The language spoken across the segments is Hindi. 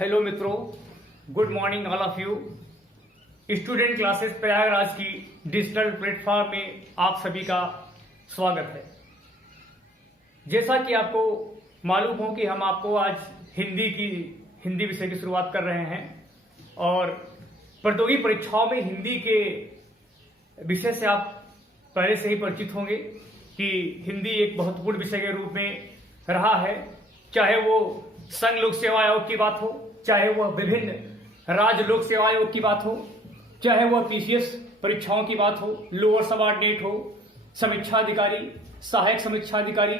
हेलो मित्रों, good morning all of you. Student classes Prayagraj की डिजिटल प्लेटफॉर्म में आप सभी का स्वागत है। जैसा कि आपको मालूम हो कि हम आपको आज हिंदी विषय की शुरुआत कर रहे हैं और प्रतियोगी परीक्षाओं में हिंदी के विषय से आप पहले से ही परिचित होंगे कि हिंदी एक महत्वपूर्ण विषय के रूप में रहा है। चाहे वो संघ लोक सेवा आयोग की बात हो, चाहे वह विभिन्न राज्य लोक सेवा आयोग की बात हो, चाहे वह पीसीएस परीक्षाओं की बात हो, लोअर सबऑर्डिनेट हो, समीक्षा अधिकारी, सहायक समीक्षा अधिकारी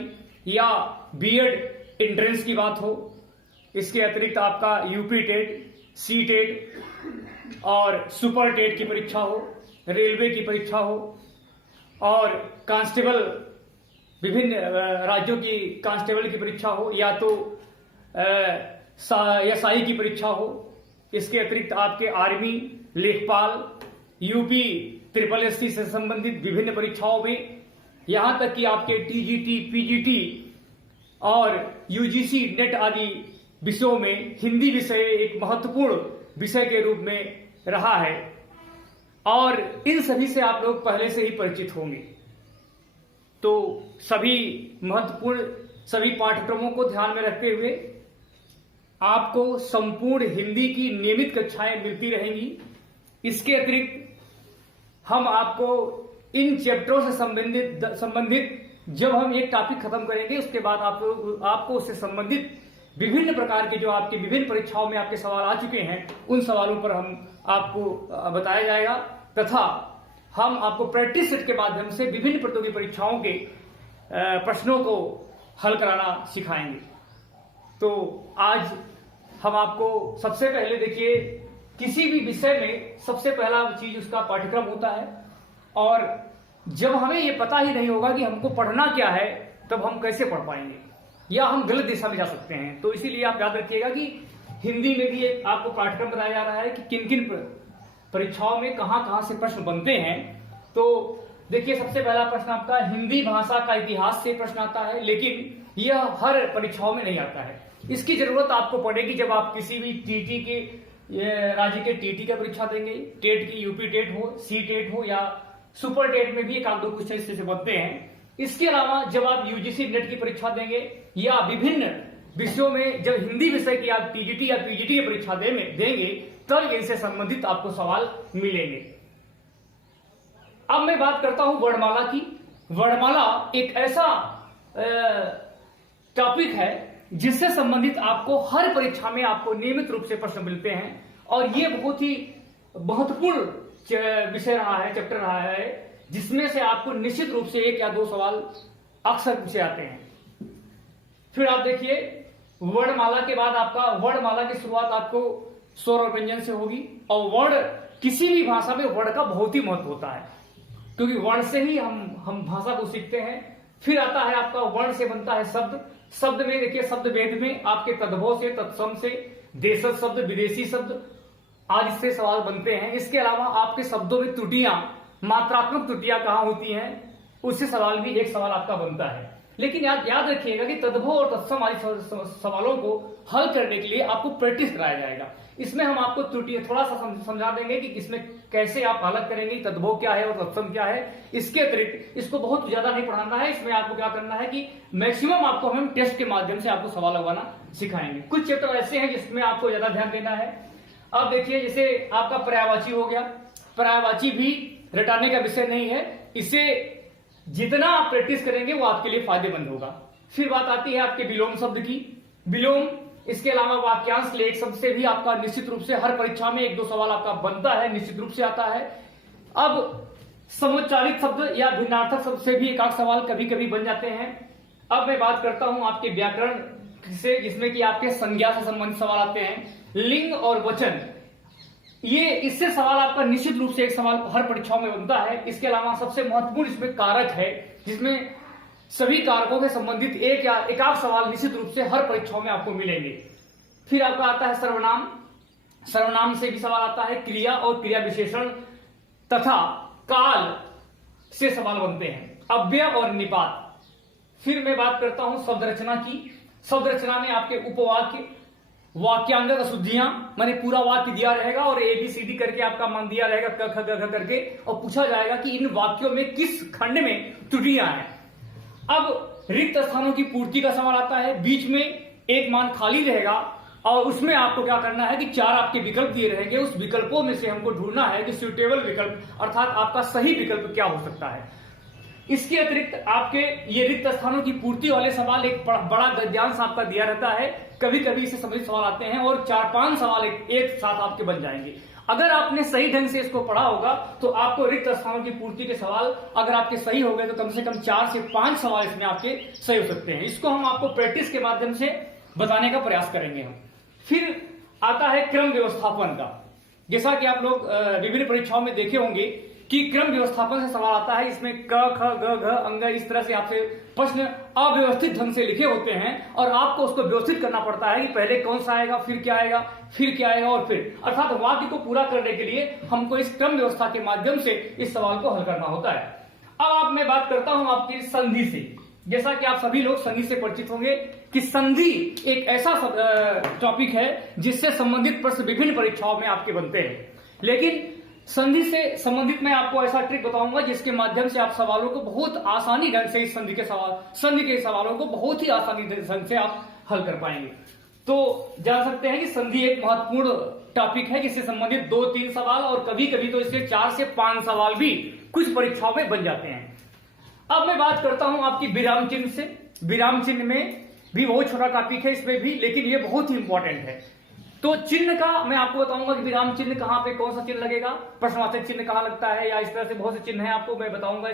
या बीएड एंट्रेंस की बात हो। इसके अतिरिक्त आपका यूपी टेट, सी टेट और सुपर टेट की परीक्षा हो, रेलवे की परीक्षा हो और कांस्टेबल, विभिन्न राज्यों की कांस्टेबल की परीक्षा हो या तो एसआई की परीक्षा हो। इसके अतिरिक्त आपके आर्मी, लेखपाल, यूपी ट्रिपल एससी से संबंधित विभिन्न परीक्षाओं में, यहां तक कि आपके टीजीटी, पीजीटी और यूजीसी नेट आदि विषयों में हिंदी विषय एक महत्वपूर्ण विषय के रूप में रहा है और इन सभी से आप लोग पहले से ही परिचित होंगे। तो सभी महत्वपूर्ण सभी पाठ्यक्रमों को ध्यान में रखते हुए आपको संपूर्ण हिंदी की नियमित कक्षाएं मिलती रहेंगी। इसके अतिरिक्त हम आपको इन चैप्टरों से संबंधित जब हम एक टॉपिक खत्म करेंगे उसके बाद आपको उससे संबंधित विभिन्न प्रकार के जो आपके विभिन्न परीक्षाओं में आपके सवाल आ चुके हैं उन सवालों पर हम आपको बताया जाएगा तथा हम आपको प्रैक्टिस सेट के माध्यम से विभिन्न प्रतियोगी परीक्षाओं के प्रश्नों को हल कराना सिखाएंगे। तो आज हम आपको सबसे पहले देखिए, किसी भी विषय में सबसे पहला चीज उसका पाठ्यक्रम होता है और जब हमें ये पता ही नहीं होगा कि हमको पढ़ना क्या है तब हम कैसे पढ़ पाएंगे या हम गलत दिशा में जा सकते हैं। तो इसीलिए आप याद रखिएगा कि हिंदी में भी एक आपको पाठ्यक्रम बताया जा रहा है कि किन किन परीक्षाओं में कहां से प्रश्न बनते हैं। तो देखिए, सबसे पहला प्रश्न आपका हिंदी भाषा का इतिहास से प्रश्न आता है, लेकिन यह हर परीक्षाओं में नहीं आता है। इसकी जरूरत आपको पड़ेगी जब आप किसी भी टीटी के राज्य के टीटी का परीक्षा देंगे, टेट की यूपी टेट हो, सी टेट हो या सुपर टेट में भी एक आध दो क्वेश्चन इससे बनते हैं। इसके अलावा जब आप यूजीसी नेट की परीक्षा देंगे या विभिन्न विषयों में जब हिंदी विषय की आप टीजीटी या पीजीटी की परीक्षा देंगे तब इनसे संबंधित आपको सवाल मिलेंगे। अब मैं बात करता हूं वर्णमाला की। वर्णमाला एक ऐसा टॉपिक है जिससे संबंधित आपको हर परीक्षा में आपको नियमित रूप से प्रश्न मिलते हैं और ये बहुत ही महत्वपूर्ण विषय रहा है, चैप्टर रहा है, जिसमें से आपको निश्चित रूप से एक या दो सवाल अक्सर पूछे आते हैं। फिर आप देखिए, वर्णमाला के बाद आपका वर्णमाला की शुरुआत आपको स्वर और व्यंजन से होगी और वर्ण, किसी भी भाषा में वर्ण का बहुत ही महत्व होता है क्योंकि वर्ण से ही हम भाषा को सीखते हैं। फिर आता है आपका वर्ण से बनता है शब्द। शब्द में देखिए, शब्द भेद में आपके तद्भव से, तत्सम से, देशज शब्द, विदेशी शब्द आदि से सवाल बनते हैं। इसके अलावा आपके शब्दों में त्रुटियां, मात्रात्मक त्रुटियां कहां होती हैं उससे सवाल भी एक सवाल आपका बनता है। लेकिन याद रखिएगा कि तद्भव और तत्सम आदि सवालों को हल करने के लिए आपको प्रैक्टिस कराया जाएगा। इसमें हम आपको त्रुटियां थोड़ा सा समझा देंगे कि इसमें कैसे आप अलग करेंगे, तद्भव क्या है और तत्सम क्या है। इसके अतिरिक्त इसको बहुत ज्यादा नहीं पढ़ाना है, इसमें आपको क्या करना है कि मैक्सिमम आपको हम टेस्ट के माध्यम से आपको सवाल लगाना सिखाएंगे। कुछ चैप्टर ऐसे हैं जिसमें आपको ज्यादा ध्यान देना है। अब देखिए, जैसे आपका पर्यायवाची हो गया। पर्यायवाची भी रटाने का विषय नहीं है, इसे जितना आप प्रैक्टिस करेंगे वो आपके लिए फायदेमंद होगा। फिर बात आती है आपके विलोम शब्द की। विलोम, इसके अलावा वाक्यांश लेख शब्द से भी आपका निश्चित रूप से हर परीक्षा में एक दो सवाल आपका बनता है, निश्चित रूप से आता है। अब समुच्चारित शब्द या भिन्नार्थक शब्द से भी एक आध सवाल कभी कभी बन जाते हैं। अब मैं बात करता हूं आपके व्याकरण से, जिसमें कि आपके संज्ञा से संबंधित सवाल आते हैं। लिंग और वचन, ये इससे सवाल आपका निश्चित रूप से एक सवाल हर परीक्षाओं में बनता है। इसके अलावा सबसे महत्वपूर्ण इसमें कारक है, जिसमें सभी कारकों से संबंधित एक या एकाध सवाल निश्चित रूप से हर परीक्षाओं में आपको मिलेंगे। फिर आपका आता है सर्वनाम। सर्वनाम से भी सवाल आता है। क्रिया और क्रिया विशेषण तथा काल से सवाल बनते हैं। अव्यय और निपात। फिर मैं बात करता हूं शब्द रचना की। शब्द रचना में आपके उपवाक्य, वाक्यांग अशुद्धियां, माने पूरा वाक्य दिया रहेगा और ABCD करके आपका मान दिया रहेगा क ख ग घ करके, और पूछा जाएगा कि इन वाक्यों में किस खंड में त्रुटियां हैं। अब रिक्त स्थानों की पूर्ति का सवाल आता है, बीच में एक मान खाली रहेगा और उसमें आपको क्या करना है कि 4 आपके विकल्प दिए रहेंगे, उस विकल्पों में से हमको ढूंढना है कि सुटेबल विकल्प अर्थात आपका सही विकल्प क्या हो सकता है। इसके अतिरिक्त आपके ये रिक्त स्थानों की पूर्ति वाले सवाल एक बड़ा गद्यांश आपका दिया रहता है, कभी कभी इसे संबंधित सवाल आते हैं और 4-5 सवाल एक साथ आपके बन जाएंगे। अगर आपने सही ढंग से इसको पढ़ा होगा तो आपको रिक्त स्थानों की पूर्ति के सवाल अगर आपके सही हो गए तो कम से कम 4 से 5 सवाल इसमें आपके सही हो सकते हैं। इसको हम आपको प्रैक्टिस के माध्यम से बताने का प्रयास करेंगे। हम फिर आता है क्रम व्यवस्थापन का। जैसा कि आप लोग विभिन्न परीक्षाओं में देखे होंगे कि क्रम व्यवस्थापन से सवाल आता है, इसमें क ख ग घ अंग इस तरह से आपसे प्रश्न अव्यवस्थित ढंग से लिखे होते हैं और आपको उसको व्यवस्थित करना पड़ता है कि पहले कौन सा आएगा, फिर क्या आएगा, फिर क्या आएगा और फिर, अर्थात वाक्य को पूरा करने के लिए हमको इस क्रम व्यवस्था के माध्यम से इस सवाल को हल करना होता है। अब मैं बात करता हूं आपकी संधि से। जैसा कि आप सभी लोग संधि से परिचित होंगे कि संधि एक ऐसा टॉपिक है जिससे संबंधित प्रश्न विभिन्न परीक्षाओं में आपके बनते हैं, लेकिन संधि से संबंधित मैं आपको ऐसा ट्रिक बताऊंगा जिसके माध्यम से आप सवालों को बहुत आसानी ढंग से इस संधि के सवालों को बहुत ही आसानी ढंग से आप हल कर पाएंगे। तो जान सकते हैं कि संधि एक महत्वपूर्ण टॉपिक है जिससे संबंधित 2-3 सवाल और कभी कभी तो इससे 4 से 5 सवाल भी कुछ परीक्षाओं में बन जाते हैं। अब मैं बात करता हूं आपकी विराम चिन्ह से। विराम चिन्ह में भी बहुत छोटा टॉपिक है इसमें भी, लेकिन ये बहुत ही इंपॉर्टेंट है। तो चिन्ह का मैं आपको बताऊंगा कि विराम चिन्ह कहां पे कौन सा चिन्ह लगेगा, प्रश्नवाचक चिन्ह कहां लगता है, या इस तरह से बहुत से चिन्ह हैं आपको मैं बताऊंगा।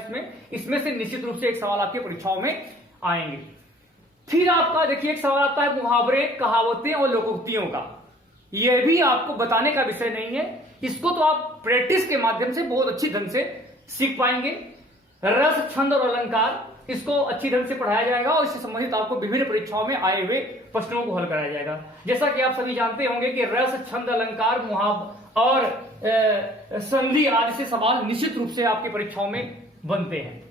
इसमें से निश्चित रूप से एक सवाल आपके परीक्षाओं में आएंगे। फिर आपका देखिए एक सवाल आता है मुहावरे, कहावतें और लोकोक्तियों का। यह भी आपको बताने का विषय नहीं है, इसको तो आप प्रैक्टिस के माध्यम से बहुत अच्छी ढंग से सीख पाएंगे। रस, छंद और अलंकार, इसको अच्छी ढंग से पढ़ाया जाएगा और इससे संबंधित आपको विभिन्न परीक्षाओं में आए हुए प्रश्नों को हल कराया जाएगा। जैसा कि आप सभी जानते होंगे कि रस, छंद, अलंकार, मुहावरा और संधि आदि से सवाल निश्चित रूप से आपकी परीक्षाओं में बनते हैं।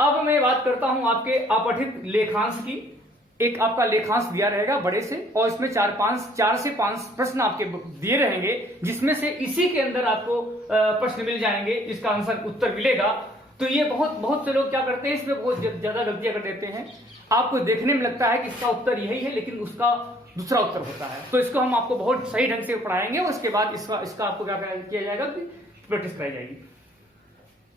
अब मैं बात करता हूं आपके अपठित लेखांश की। एक आपका लेखांश दिया रहेगा बड़े से और इसमें 4 से 5 प्रश्न आपके दिए रहेंगे, जिसमें से इसी के अंदर आपको प्रश्न मिल जाएंगे, इसका आंसर उत्तर मिलेगा। तो ये बहुत से लोग क्या करते हैं, इसमें बहुत ज्यादा गलतियां कर देते हैं। आपको देखने में लगता है कि इसका उत्तर यही है, लेकिन उसका दूसरा उत्तर होता है। तो इसको हम आपको बहुत सही ढंग से पढ़ाएंगे और उसके बाद इसका आपको क्या किया जाएगा कि प्रैक्टिस कराई जाएगी।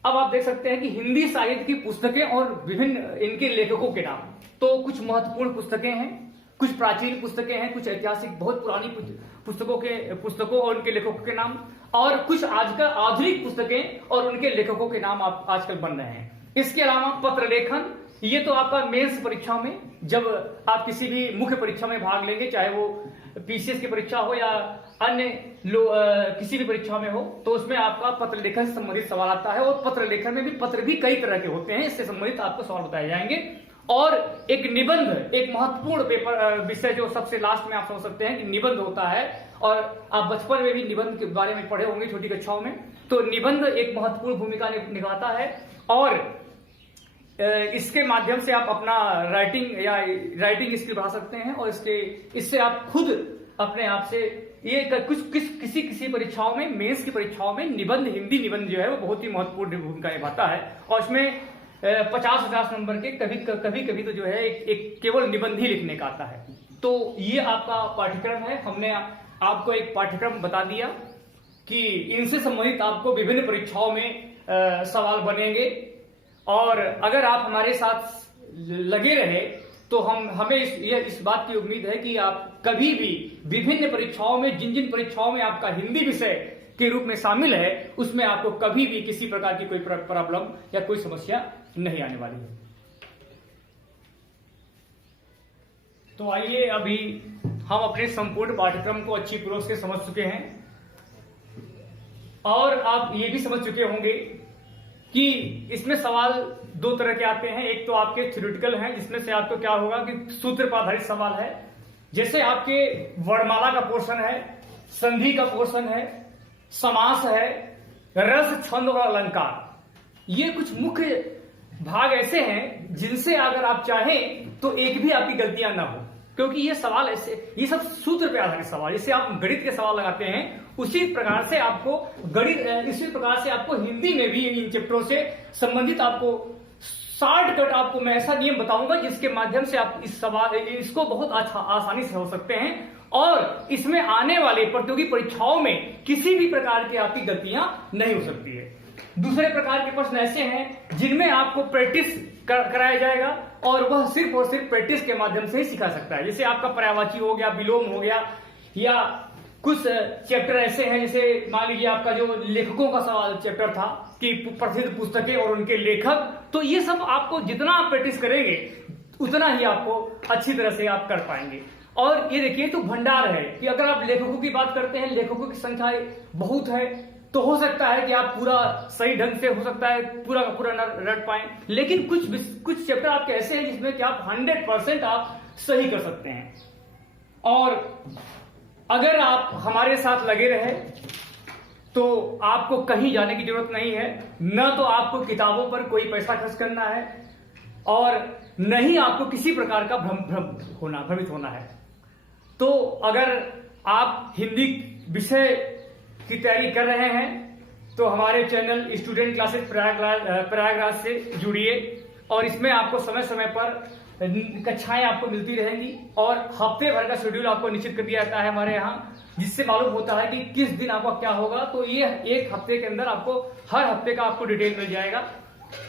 अब आप देख सकते हैं कि हिंदी साहित्य की पुस्तकें और विभिन्न इनके लेखकों के नाम। तो कुछ महत्वपूर्ण पुस्तकें हैं, कुछ प्राचीन पुस्तकें हैं, कुछ ऐतिहासिक बहुत पुरानी पुस्तकों और उनके लेखकों के नाम, और कुछ आजकल आधुनिक पुस्तकें और उनके लेखकों के नाम आप आजकल बन रहे हैं। इसके अलावा पत्र लेखन, ये तो आपका मेंस परीक्षा में, जब आप किसी भी मुख्य परीक्षा में भाग लेंगे, चाहे वो PCS की परीक्षा हो या अन्य किसी भी परीक्षा में हो, तो उसमें आपका पत्र लेखन से संबंधित सवाल आता है। और पत्र लेखन में भी पत्र भी कई तरह के होते हैं, इससे संबंधित आपको सवाल बताए जाएंगे। और एक निबंध, एक महत्वपूर्ण पेपर विषय जो सबसे लास्ट में आप समझ सकते हैं कि निबंध होता है, और आप बचपन में भी निबंध के बारे में पढ़े होंगे छोटी कक्षाओं में। तो निबंध एक महत्वपूर्ण भूमिका निभाता है और इसके माध्यम से आप अपना राइटिंग स्किल बढ़ा सकते हैं और इससे आप खुद अपने आप से ये किसी परीक्षाओं में, मेंस की परीक्षाओं में निबंध, हिंदी निबंध जो है वो बहुत ही महत्वपूर्ण भूमिका निभाता है। और इसमें 50-50 नंबर के कभी तो जो है एक केवल निबंध ही लिखने का आता है। तो ये आपका पाठ्यक्रम है। हमने आपको एक पाठ्यक्रम बता दिया कि इनसे संबंधित आपको विभिन्न परीक्षाओं में सवाल बनेंगे, और अगर आप हमारे साथ लगे रहे तो हमें इस बात की उम्मीद है कि आप कभी भी विभिन्न परीक्षाओं में, जिन परीक्षाओं में आपका हिंदी विषय के रूप में शामिल है, उसमें आपको कभी भी किसी प्रकार की कोई प्रॉब्लम या कोई समस्या नहीं आने वाली है। तो आइए, अभी हम अपने संपूर्ण पाठ्यक्रम को अच्छी पूर्वक से समझ चुके हैं और आप ये भी समझ चुके होंगे कि इसमें सवाल 2 तरह के आते हैं। एक तो आपके थ्योरेटिकल हैं, जिसमें से आपको क्या होगा कि सूत्र पर आधारित सवाल है, जैसे आपके वर्णमाला का पोर्शन है, संधि का पोर्शन है, समास है, रस, छंद और अलंकार। ये कुछ मुख्य भाग ऐसे हैं जिनसे अगर आप चाहें तो एक भी आपकी गलतियां ना हो। क्योंकि ये सवाल ऐसे, ये सब सूत्र पे आधारित सवाल, जैसे आप गणित के सवाल लगाते हैं उसी प्रकार से आपको इसी प्रकार से आपको हिंदी में भी इन चैप्टरों से संबंधित आपको शॉर्टकट आपको मैं ऐसा नियम बताऊंगा जिसके माध्यम से आप इस सवाल इसको बहुत आसानी से हो सकते हैं, और इसमें आने वाले प्रतियोगी परीक्षाओं में किसी भी प्रकार की आपकी गलतियां नहीं हो सकती है। दूसरे प्रकार के प्रश्न ऐसे हैं जिनमें आपको प्रैक्टिस कराया जाएगा और वह सिर्फ और सिर्फ प्रैक्टिस के माध्यम से ही सिखा सकता है। जैसे आपका पर्यायवाची हो गया, विलोम हो गया, या कुछ चैप्टर ऐसे हैं जैसे मान लीजिए आपका जो लेखकों का सवाल चैप्टर था कि प्रसिद्ध पुस्तकें और उनके लेखक, तो ये सब आपको जितना आप प्रैक्टिस करेंगे उतना ही आपको अच्छी तरह से आप कर पाएंगे। और ये देखिए तो भंडार है कि अगर आप लेखकों की बात करते हैं, लेखकों की संख्या बहुत है, तो हो सकता है कि आप पूरा सही ढंग से हो सकता है पूरा का पूरा न रट पाए, लेकिन कुछ चैप्टर आपके ऐसे हैं जिसमें कि आप 100% आप सही कर सकते हैं। और अगर आप हमारे साथ लगे रहे तो आपको कहीं जाने की जरूरत नहीं है, न तो आपको किताबों पर कोई पैसा खर्च करना है और न ही आपको किसी प्रकार का भ्रमित होना है। तो अगर आप हिंदी विषय की तैयारी कर रहे हैं तो हमारे चैनल स्टूडेंट क्लासेस प्रयागराज से जुड़िए, और इसमें आपको समय समय पर कक्षाएं आपको मिलती रहेंगी और हफ्ते भर का शेड्यूल आपको निश्चित कर दिया जाता है हमारे यहाँ, जिससे मालूम होता है कि किस दिन आपका क्या होगा। तो ये एक हफ्ते के अंदर आपको हर हफ्ते का आपको डिटेल मिल जाएगा,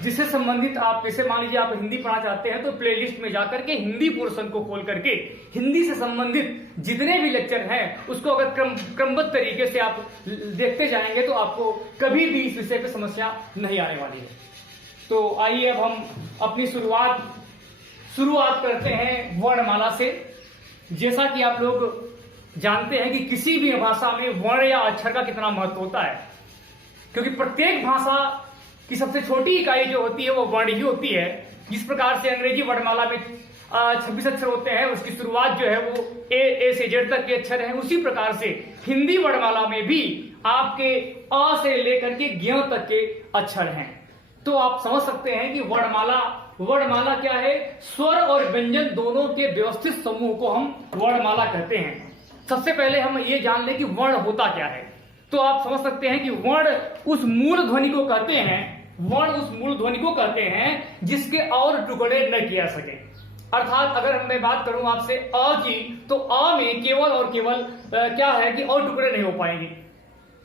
जिससे संबंधित आप जैसे मान लीजिए आप हिंदी पढ़ना चाहते हैं तो प्लेलिस्ट में जाकर के हिंदी पोर्शन को खोल करके हिंदी से संबंधित जितने भी लेक्चर हैं उसको अगर क्रमबद्ध तरीके से आप देखते जाएंगे तो आपको कभी भी इस विषय पे समस्या नहीं आने वाली है। तो आइए अब हम अपनी शुरुआत करते हैं वर्णमाला से। जैसा कि आप लोग जानते हैं कि किसी भी भाषा में वर्ण या अक्षर का कितना महत्व होता है, क्योंकि प्रत्येक भाषा की सबसे छोटी इकाई जो होती है वो वर्ण ही होती है। जिस प्रकार से अंग्रेजी वर्णमाला में 26 अक्षर होते हैं, उसकी शुरुआत जो है वो ए से जेड तक के अक्षर हैं, उसी प्रकार से हिंदी वर्णमाला में भी आपके अ से लेकर के ज्ञ तक के अक्षर हैं। तो आप समझ सकते हैं कि वर्णमाला क्या है? स्वर और व्यंजन दोनों के व्यवस्थित समूह को हम वर्णमाला कहते हैं। सबसे पहले हम ये जान लें कि वर्ण होता क्या है। तो आप समझ सकते हैं कि वर्ण उस मूल ध्वनि को कहते हैं जिसके और टुकड़े न किए जा सके। अर्थात अगर मैं बात करूं आपसे अ की, तो अ में केवल और केवल क्या है कि और टुकड़े नहीं हो पाएंगे,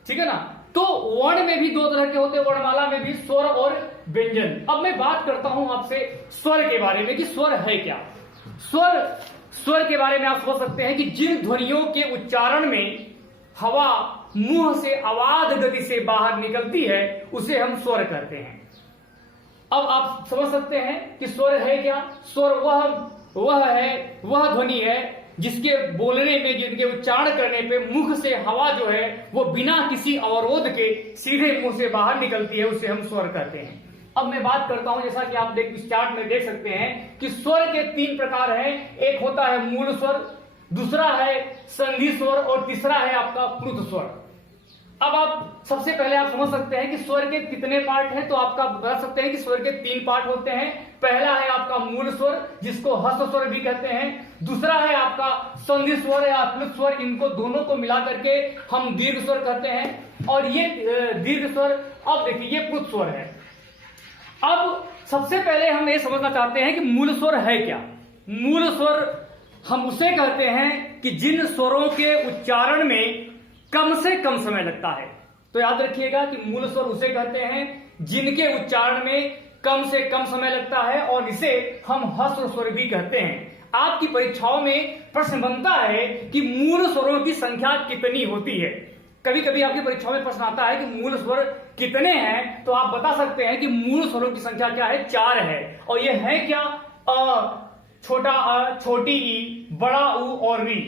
ठीक है ना। तो वर्ण में भी दो तरह के होते हैं, वर्णमाला में भी स्वर और व्यंजन। अब मैं बात करता हूं आपसे स्वर के बारे में कि स्वर है क्या। स्वर के बारे में आप सोच सकते हैं कि जिन ध्वनियों के उच्चारण में हवा मुंह से अवाध गति से बाहर निकलती है उसे हम स्वर कहते हैं। अब आप समझ सकते हैं कि स्वर है क्या। स्वर वह ध्वनि है जिसके बोलने में, जिनके उच्चारण करने पे मुख से हवा जो है वो बिना किसी अवरोध के सीधे मुंह से बाहर निकलती है, उसे हम स्वर कहते हैं। अब मैं बात करता हूं, जैसा कि आप इस चार्ट में देख सकते हैं कि स्वर के 3 प्रकार हैं। एक होता है मूल स्वर, दूसरा है संधि स्वर और तीसरा है आपका प्लुत स्वर। अब आप सबसे पहले आप समझ सकते हैं कि स्वर के कितने पार्ट हैं, तो आपका बता सकते हैं कि स्वर के 3 पार्ट होते हैं। पहला है आपका मूल स्वर जिसको हस्त स्वर भी कहते हैं, दूसरा है आपका संधि स्वर या प्लुत स्वर, इनको दोनों को मिला करके हम दीर्घ स्वर कहते हैं। और ये दीर्घ स्वर, अब देखिए ये प्लुत स्वर है। अब सबसे पहले हम ये समझना चाहते हैं कि मूल स्वर है क्या। मूल स्वर हम उसे कहते हैं कि जिन स्वरों के उच्चारण में कम से कम समय लगता है। तो याद रखिएगा कि मूल स्वर उसे कहते हैं जिनके उच्चारण में कम से कम समय लगता है, और इसे हम ह्रस्व स्वर भी कहते हैं। आपकी परीक्षाओं में प्रश्न बनता है कि मूल स्वरों की संख्या कितनी होती है। कभी कभी आपकी परीक्षाओं में प्रश्न आता है कि मूल स्वर कितने हैं, तो आप बता सकते हैं कि मूल स्वरों की संख्या क्या है, 4 है। और ये है क्या? अ, छोटा अ, छोटी ई, बड़ा उ और री।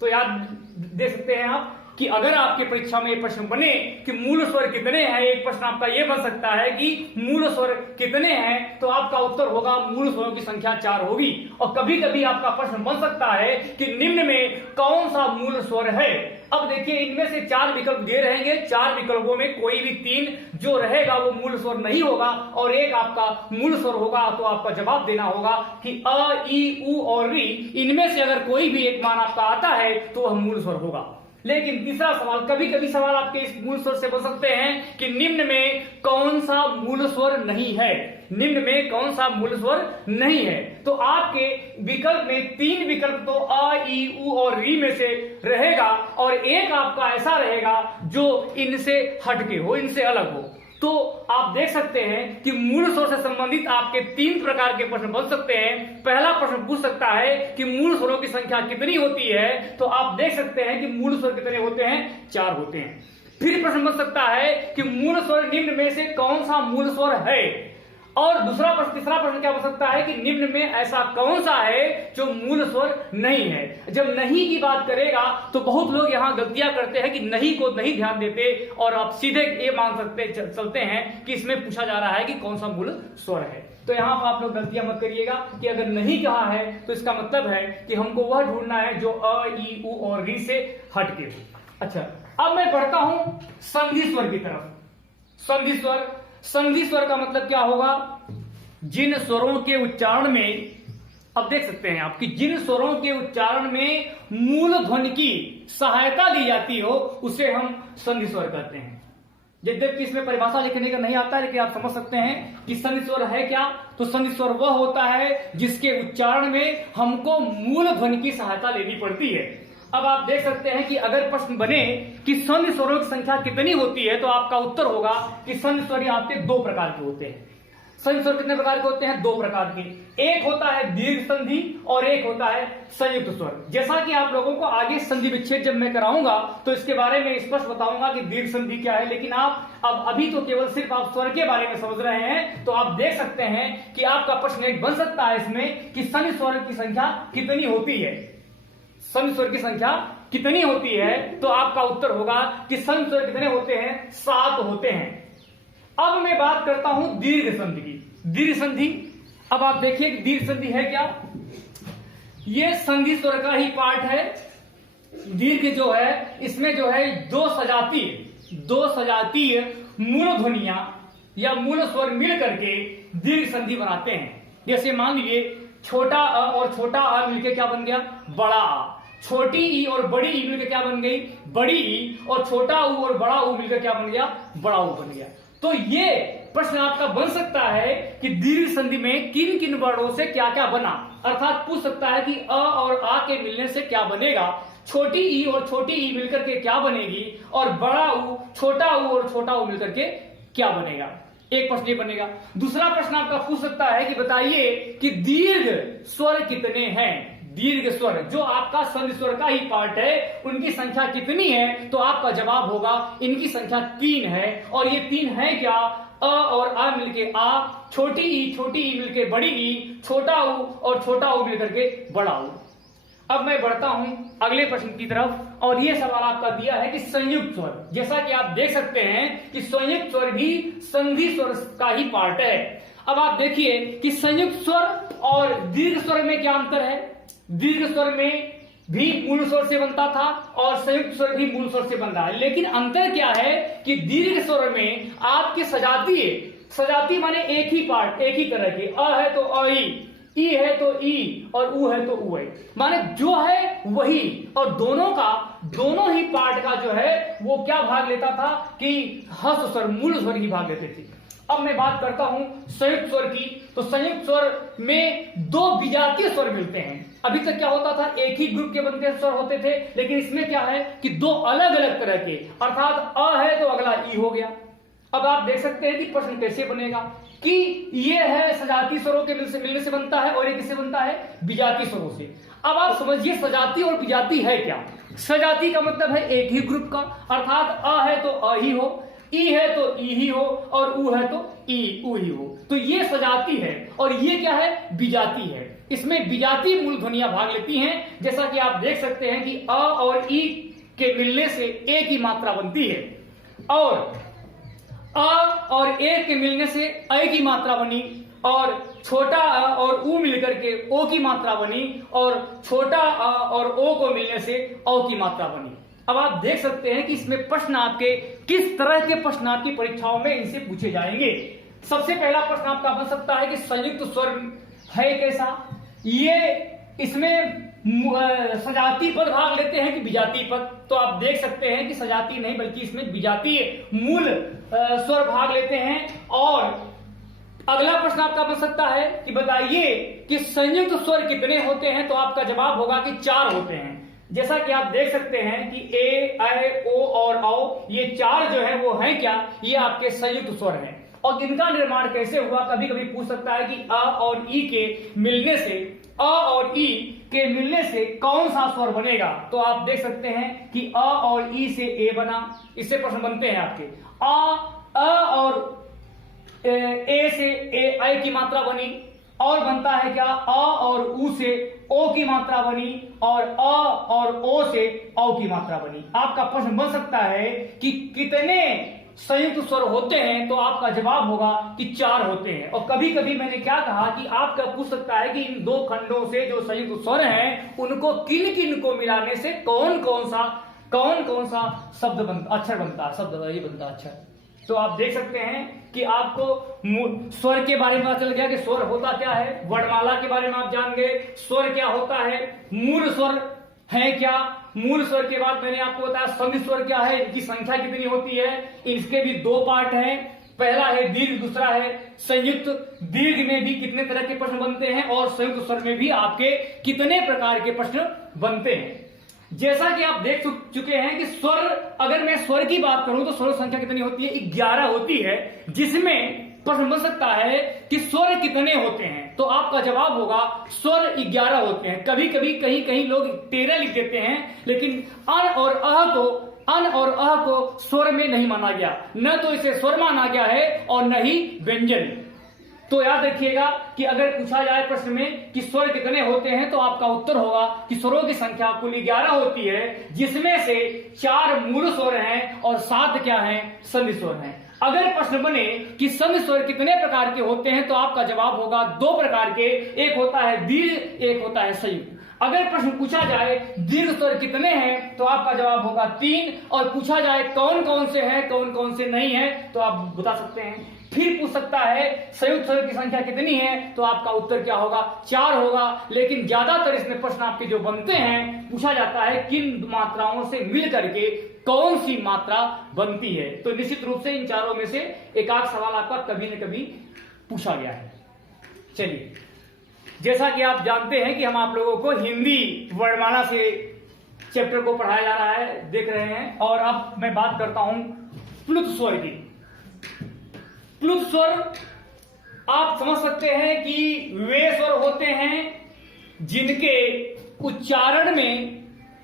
तो याद दे सकते हैं आप कि अगर आपके परीक्षा में प्रश्न बने कि मूल स्वर कितने हैं, एक प्रश्न आपका यह बन सकता है कि मूल स्वर कितने हैं, तो आपका उत्तर होगा मूल स्वरों की संख्या 4 होगी। और कभी कभी आपका प्रश्न बन सकता है कि निम्न में कौन सा मूल स्वर है, अब देखिए इनमें से 4 विकल्प दिए रहेंगे, 4 विकल्पों में कोई भी 3 जो रहेगा वो मूल स्वर नहीं होगा और एक आपका मूल स्वर होगा। तो आपका जवाब देना होगा कि अ, ई, उ और री, इनमें से अगर कोई भी एक मान आपका आता है तो वह मूल स्वर होगा। लेकिन तीसरा सवाल, कभी कभी सवाल आपके इस मूल स्वर से बन सकते हैं कि निम्न में कौन सा मूल स्वर नहीं है, निम्न में कौन सा मूल स्वर नहीं है। तो आपके विकल्प में 3 विकल्प तो अ, ई, उ और री में से रहेगा और एक आपका ऐसा रहेगा जो इनसे हटके हो, इनसे अलग हो। तो आप देख सकते हैं कि मूल स्वर से संबंधित आपके 3 प्रकार के प्रश्न बन सकते हैं। पहला प्रश्न पूछ सकता है कि मूल स्वरों की संख्या कितनी होती है, तो आप देख सकते हैं कि मूल स्वर कितने होते हैं, 4 होते हैं। फिर प्रश्न बन सकता है कि मूल स्वर निम्न में से कौन सा मूल स्वर है, और दूसरा प्रश्न, तीसरा प्रश्न क्या हो सकता है कि निम्न में ऐसा कौन सा है जो मूल स्वर नहीं है। जब नहीं की बात करेगा तो बहुत लोग यहां गलतियां करते हैं कि नहीं को नहीं ध्यान देते और आप सीधे ये मान सकते चलते हैं कि इसमें पूछा जा रहा है कि कौन सा मूल स्वर है। तो यहां पर आप लोग गलतियां मत करिएगा कि अगर नहीं कहा है तो इसका मतलब है कि हमको वह ढूंढना है जो अ, ई, उ और री से हटके हो। अच्छा, अब मैं बढ़ता हूं संधि स्वर की तरफ। संधि स्वर, संधि स्वर का मतलब क्या होगा, जिन स्वरों के उच्चारण में, अब देख सकते हैं आप कि जिन स्वरों के उच्चारण में मूल ध्वनि की सहायता ली जाती हो उसे हम संधि स्वर कहते हैं। यद्यपि इसमें परिभाषा लिखने का नहीं आता है, लेकिन आप समझ सकते हैं कि संधि स्वर है क्या। तो संधि स्वर वह होता है जिसके उच्चारण में हमको मूल ध्वनि की सहायता लेनी पड़ती है। अब आप देख सकते हैं कि अगर प्रश्न बने कि संधि स्वरों की संख्या कितनी होती है, तो आपका उत्तर होगा कि संधि स्वर आपके 2 प्रकार के होते हैं। संधि स्वर कितने प्रकार के होते हैं, 2 प्रकार के। एक होता है दीर्घ संधि और एक होता है संयुक्त स्वर। जैसा कि आप लोगों को आगे संधि विच्छेद जब मैं कराऊंगा तो इसके बारे में स्पष्ट बताऊंगा कि दीर्घ संधि क्या है, लेकिन आप अब अभी तो केवल सिर्फ आप स्वर के बारे में समझ रहे हैं। तो आप देख सकते हैं कि आपका प्रश्न एक बन सकता है इसमें कि संधि स्वर की संख्या कितनी होती है, संधि स्वर की संख्या कितनी होती है। तो आपका उत्तर होगा कि संधि स्वर कितने होते हैं, 7 होते हैं। अब मैं बात करता हूं दीर्घ संधि की। दीर्घ संधि, अब आप देखिए कि दीर्घ संधि है क्या, ये संधि स्वर का ही पार्ट है। दीर्घ जो है इसमें जो है 2 सजातीय मूल ध्वनियां या मूल स्वर मिल करके दीर्घ संधि बनाते हैं। जैसे मान लीजिए छोटा अ और छोटा आ मिलकर क्या बन गया, बड़ा आ। छोटी ई और बड़ी ई मिलकर क्या बन गई, बड़ी ई। और छोटा ऊ और बड़ा ऊ मिलकर क्या बन गया, बड़ा ऊ बन गया। तो ये प्रश्न आपका बन सकता है कि दीर्घ संधि में किन किन वर्णों से क्या क्या बना, अर्थात पूछ सकता है कि अ और आ के मिलने से क्या बनेगा, छोटी ई और छोटी ई मिलकर के क्या बनेगी, और बड़ा ऊ, छोटा ऊ और छोटा ऊ मिलकर के क्या बनेगा। एक प्रश्न ये बनेगा। दूसरा प्रश्न आपका पूछ सकता है कि बताइए कि दीर्घ स्वर कितने हैं। दीर्घ स्वर जो आपका संधि स्वर का ही पार्ट है, उनकी संख्या कितनी है। तो आपका जवाब होगा इनकी संख्या 3 है। और ये 3 है क्या, अ और आ मिलके आ, छोटी ई मिलके बड़ी ई, छोटा ऊ और छोटा ऊ मिलकर के बड़ा ऊ। अब मैं बढ़ता हूं अगले प्रश्न की तरफ, और यह सवाल आपका दिया है कि संयुक्त स्वर। जैसा कि आप देख सकते हैं कि संयुक्त स्वर भी संधि स्वर का ही पार्ट है। अब आप देखिए कि संयुक्त स्वर और दीर्घ स्वर में क्या अंतर है। दीर्घ स्वर में भी मूल स्वर से बनता था और संयुक्त स्वर भी मूल स्वर से बनता है, लेकिन अंतर क्या है कि दीर्घ स्वर में आपके सजाती माने एक ही पार्ट, एक ही तरह के। अ है तो अ ई है तो ई और ऊ है तो ऊ है, माने जो है वही। और दोनों ही पार्ट का जो है वो क्या भाग लेता था कि हस्त स्वर, मूल स्वर ही भाग लेते थे। अब मैं बात करता हूं संयुक्त स्वर की। तो संयुक्त स्वर में 2 विजातीय स्वर मिलते हैं। अभी तक क्या होता था, एक ही ग्रुप के बनते स्वर होते थे, लेकिन इसमें क्या है कि 2 अलग अलग तरह के, अर्थात अ है तो अगला ई हो गया। अब आप देख सकते हैं कि प्रश्न कैसे बनेगा कि ये है सजाती स्वरों के मिलने से बनता है और ये किससे बनता है, विजातीय स्वरों से। अब आप समझिए सजाती और विजाती है क्या। सजाती का मतलब है एक ही ग्रुप का, अर्थात अ है तो अ ही हो, ई है तो ई ही हो और ऊ है तो ई ऊ ही हो। तो ये सजाती है और ये क्या है, विजाती है। इसमें विजाती मूल ध्वनियां भाग लेती हैं। जैसा कि आप देख सकते हैं कि अ और ई के मिलने से एक ही मात्रा बनती है, और अ और ए के मिलने से अ की मात्रा बनी, और छोटा अ और ऊ मिलकर के ओ की मात्रा बनी, और छोटा अ और ओ को मिलने से औ की मात्रा बनी। अब आप देख सकते हैं कि इसमें प्रश्न आपके किस तरह के प्रश्न आपकी परीक्षाओं में इनसे पूछे जाएंगे। सबसे पहला प्रश्न आपका बन सकता है कि संयुक्त स्वर है कैसा। ये इसमें सजातीय पद भाग लेते हैं कि विजातीय पद। तो आप देख सकते हैं कि सजातीय नहीं बल्कि इसमें विजातीय मूल स्वर भाग लेते हैं। और अगला प्रश्न आपका बन सकता है कि बताइए कि संयुक्त स्वर कितने होते हैं। तो आपका जवाब होगा कि 4 होते हैं। जैसा कि आप देख सकते हैं कि ए, ऐ, ओ और औ, ये 4 जो है वो है क्या, ये आपके संयुक्त स्वर हैं। और इनका निर्माण कैसे हुआ, कभी कभी पूछ सकता है कि अ और ई के मिलने से, अ और ई के मिलने से कौन सा स्वर बनेगा। तो आप देख सकते हैं कि अ और ई से ए बना, इससे प्रश्न बनते हैं आपके। अ और ए से ए ऐ की मात्रा बनी, और बनता है क्या, अ और उ से ओ की मात्रा बनी, और अ और ओ से औ की मात्रा बनी। आपका प्रश्न बन सकता है कि कितने संयुक्त स्वर होते हैं। तो आपका जवाब होगा कि 4 होते हैं। और कभी कभी मैंने क्या कहा कि आपका पूछ सकता है कि इन 2 खंडों से जो संयुक्त स्वर हैं उनको किन किन को मिलाने से कौन कौन सा शब्द बनता, अक्षर बनता है, शब्द ये बनता अक्षर। तो आप देख सकते हैं कि आपको स्वर के बारे में पता चल गया कि स्वर होता क्या है। वर्णमाला के बारे में आप जान गए, स्वर क्या होता है, मूल स्वर है क्या। मूल स्वर के बाद मैंने आपको बताया संधि स्वर क्या है, इनकी संख्या कितनी होती है। इसके भी 2 पार्ट हैं, पहला है दीर्घ, दूसरा है संयुक्त। दीर्घ में भी कितने तरह के प्रश्न बनते हैं और संयुक्त स्वर में भी आपके कितने प्रकार के प्रश्न बनते हैं। जैसा कि आप देख चुके हैं कि स्वर, अगर मैं स्वर की बात करूं तो स्वर संख्या कितनी होती है, 11 होती है। जिसमें प्रश्न बन सकता है कि स्वर कितने होते हैं। तो आपका जवाब होगा स्वर 11 होते हैं। कभी कभी कहीं कहीं लोग 13 लिख देते हैं, लेकिन अन और अह को स्वर में नहीं माना गया, न तो इसे स्वर माना गया है और न ही व्यंजन। तो याद रखिएगा कि अगर पूछा जाए प्रश्न में कि स्वर कितने होते हैं तो आपका उत्तर होगा कि स्वरों की संख्या कुल 11 होती है, जिसमें से 4 मूल स्वर हैं और 7 क्या हैं, संधि स्वर हैं। अगर प्रश्न बने कि संधि स्वर कितने प्रकार के होते हैं तो आपका जवाब होगा 2 प्रकार के, एक होता है दीर्घ, एक होता है संयुक्त। अगर प्रश्न पूछा जाए दीर्घ स्वर कितने हैं तो आपका जवाब होगा 3, और पूछा जाए कौन कौन से हैं कौन कौन से नहीं है तो आप बता सकते हैं। फिर पूछ सकता है संयुक्त स्वर की संख्या कितनी है तो आपका उत्तर क्या होगा, 4 होगा। लेकिन ज्यादातर इसमें प्रश्न आपके जो बनते हैं, पूछा जाता है किन मात्राओं से मिल करके कौन सी मात्रा बनती है। तो निश्चित रूप से इन चारों में से एक आध सवाल आपका कभी न कभी पूछा गया है। चलिए, जैसा कि आप जानते हैं कि हम आप लोगों को हिंदी वर्णमाला से चैप्टर को पढ़ाया जा रहा है, देख रहे हैं। और अब मैं बात करता हूं प्लुत स्वर की। प्लुत स्वर आप समझ सकते हैं कि वे स्वर होते हैं जिनके उच्चारण में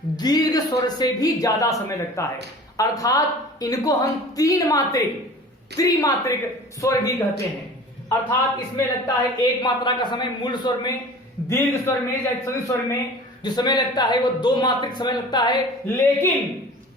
दीर्घ स्वर से भी ज्यादा समय लगता है, अर्थात इनको हम त्रिमात्रिक स्वर भी कहते हैं। अर्थात इसमें लगता है 1 मात्रा का समय मूल स्वर में, दीर्घ स्वर में या संधि स्वर में जो समय लगता है वो 2 मात्रिक समय लगता है, लेकिन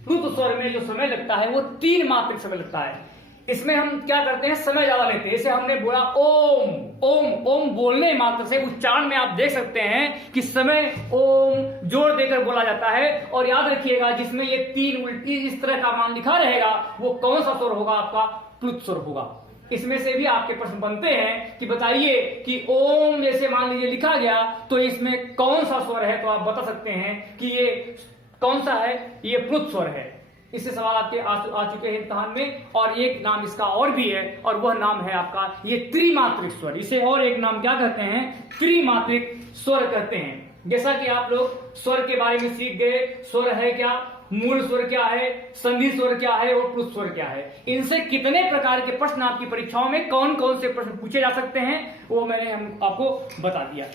प्लुत स्वर में जो समय लगता है वो 3 मात्रिक समय लगता है। इसमें हम क्या करते हैं, समय ज्यादा लेते हैं। जैसे हमने बोला ओम, ओम ओम बोलने मात्र से उच्चारण में आप देख सकते हैं कि समय ओम जोर देकर बोला जाता है। और याद रखिएगा जिसमें ये 3 उल्टी इस तरह का मान लिखा रहेगा वो कौन सा स्वर होगा, आपका प्लुत स्वर होगा। इसमें से भी आपके प्रश्न बनते हैं कि बताइए कि ओम जैसे मान लीजिए लिखा गया तो इसमें कौन सा स्वर है। तो आप बता सकते हैं कि ये कौन सा है, ये प्लुत स्वर है। इससे सवाल आपके आ चुके हैं इम्तिहान में। और एक नाम इसका और भी है, और वह नाम है आपका ये त्रिमात्रिक स्वर। इसे और एक नाम क्या कहते हैं, त्रिमात्रिक स्वर कहते हैं। जैसा कि आप लोग स्वर के बारे में सीख गए, स्वर है क्या, मूल स्वर क्या है, संधि स्वर क्या है और प्लुत स्वर क्या है। इनसे कितने प्रकार के प्रश्न आपकी परीक्षाओं में कौन कौन से प्रश्न पूछे जा सकते हैं वो मैंने आपको बता दिया।